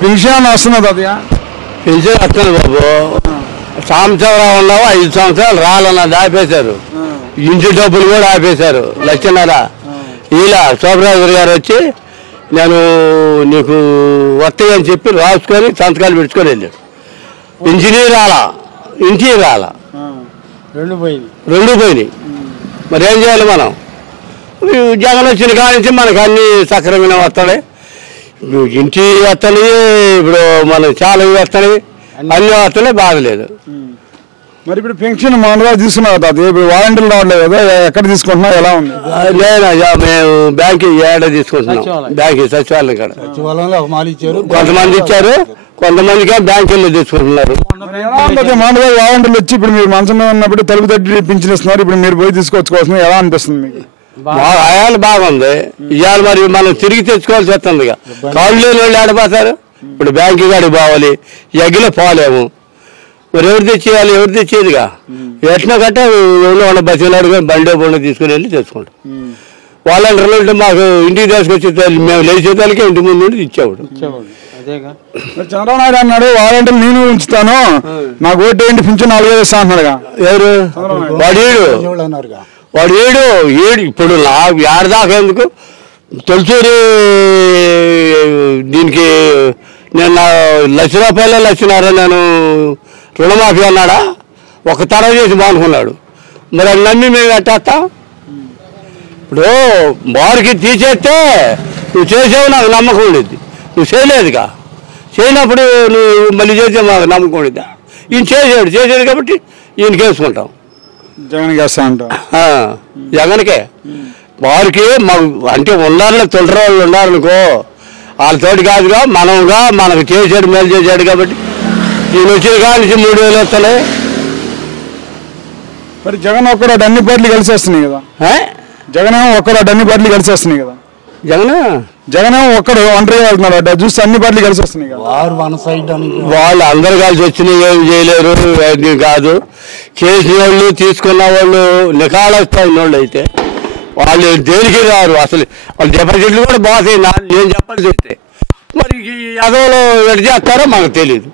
Pension వస్తున్నది అది pension వస్తుంది బాబు. సంవత్సరం ఉన్నావు 5 సంవత్సరాలు రాలన్నది ఆపేశారు. ఇంటి డబ్బులు కూడా ఆపేశారు. 1,00,000 ఇలా శోభరాజు గారు వచ్చి నేను నీకు వస్తాయి అని చెప్పి రాసుకొని సంతకాలు పెట్టుకొని వెళ్ళాడు. ఇంజనీర్ రాలా, ఇంటికి రాలా, రెండు పోయినాయి. మరి ఏం చేయాలి మనం? జగన్ వచ్చిన కాడి నుంచి మనకు అన్ని సక్రమంగా వస్తాయి. ఇంటి వస్తాయి, ఇప్పుడు మనం చాలా వస్తాయి, అన్ని వస్తాయి, బాధలేదు. మరి ఇప్పుడు పెన్షన్ మామూలుగా తీసుకున్నావు కదా, ఇప్పుడు వాలంటీర్లు రావట్లేదు కదా, ఎక్కడ తీసుకుంటున్నావు, ఎలా ఉంది? లేదా మేము బ్యాంక్ ఏడా తీసుకుంటున్నాం. బ్యాంక్ సచివాలయం కాడ కొంతమంది ఇచ్చారు, కొంతమందికి బ్యాంక్ వెళ్ళి తీసుకుంటున్నారు. మామూలుగా వాలంటీర్లు వచ్చి ఇప్పుడు మీరు మంచం మీద ఉన్నప్పుడు తలుపు తట్టి పింఛన్ ఇస్తున్నారు, ఇప్పుడు మీరు పోయి తీసుకొచ్చుకోవాల్సిన ఎలా అనిపిస్తుంది మీకు? ఆయాలు బాగుంది. ఇవాళ మరి మనం తిరిగి తెచ్చుకోవాల్సి వస్తుంది. కాళ్ళు లేని వాళ్ళు ఆడిపోతారు. ఇప్పుడు బ్యాంకు కాడికి పోవాలి, ఎగ్గిలో పోలేము. మరి ఎవరు తెచ్చేయాలి? ఎవరు తెచ్చేదిగా ఎట్లా కట్టే ఉన్న బస్సులాడు బండి తీసుకుని వెళ్ళి తెచ్చుకుంటాం. వాలంటీర్లు ఉంటే మాకు ఇంటికి తీసుకొచ్చే మేము లేచేదానికి ఇంటి ముందు నుండి ఇచ్చేవాడు. చంద్రబాబు నాయుడు అన్నాడు వాలంటీర్లు నేను ఉంచుతాను, నాకు ఓటు ఏంటి పింఛన్ 4,000 ఇస్తా అన్నాడుగా. ఎవరు? వాడు ఏడు ఇప్పుడు ఏడదాకా ఎందుకు తొలిచూరి దీనికి నేను ₹1,00,000 1,00,000 నేను రుణమాఫీ అన్నాడా? ఒక తరం చేసి బాగున్నాడు. మరి అది నమ్మి మేము కట్టేస్తాం. ఇప్పుడు బారికి తీసేస్తే నువ్వు చేసావు నాకు నమ్మకం ఉండేది, నువ్వు చేయలేదుగా. చేయనప్పుడు నువ్వు మళ్ళీ చేసే మాకు నమ్మకం ఉండేదా? ఈయన చేసేది కాబట్టి ఈయనకి వేసుకుంటాం. జగన్ వేస్తా అంటాం. జగన్కే వారికి మాకు అంటే ఉండాలని తొలర వాళ్ళు ఉండాలనుకో, వాళ్ళతోటి కాదుగా మనకు చేసాడు, మేలు చేశాడు కాబట్టి ఈయన వచ్చిన కాడి నుంచి 3,000 వస్తాయి. మరి జగన్ ఒక్కరోజు అన్ని పార్టీలు కలిసి వస్తున్నాయి కదా. జగన్ ఒక్కరోజు అన్ని పార్టీలు కలిసి వస్తున్నాయి కదా. జగన్ ఒక్కడు ఒంటరిగా వెళ్తున్నాడు, చూస్తే అన్ని పార్టీలు కలిసి వస్తున్నాయి కదా. వాళ్ళు అందరు కలిసి వచ్చినాయి, ఏమి చేయలేరు కాదు. చేసిన వాళ్ళు తీసుకున్న వాళ్ళు నికాళస్థాయి వాళ్ళు అయితే వాళ్ళు దేనికి రారు. అసలు వాళ్ళు డిపాజిట్లు కూడా బాగుతాయి. నేను చెప్పాల్సి వస్తే మరి యాదవ్లో ఎటు చేస్తారో మాకు తెలియదు.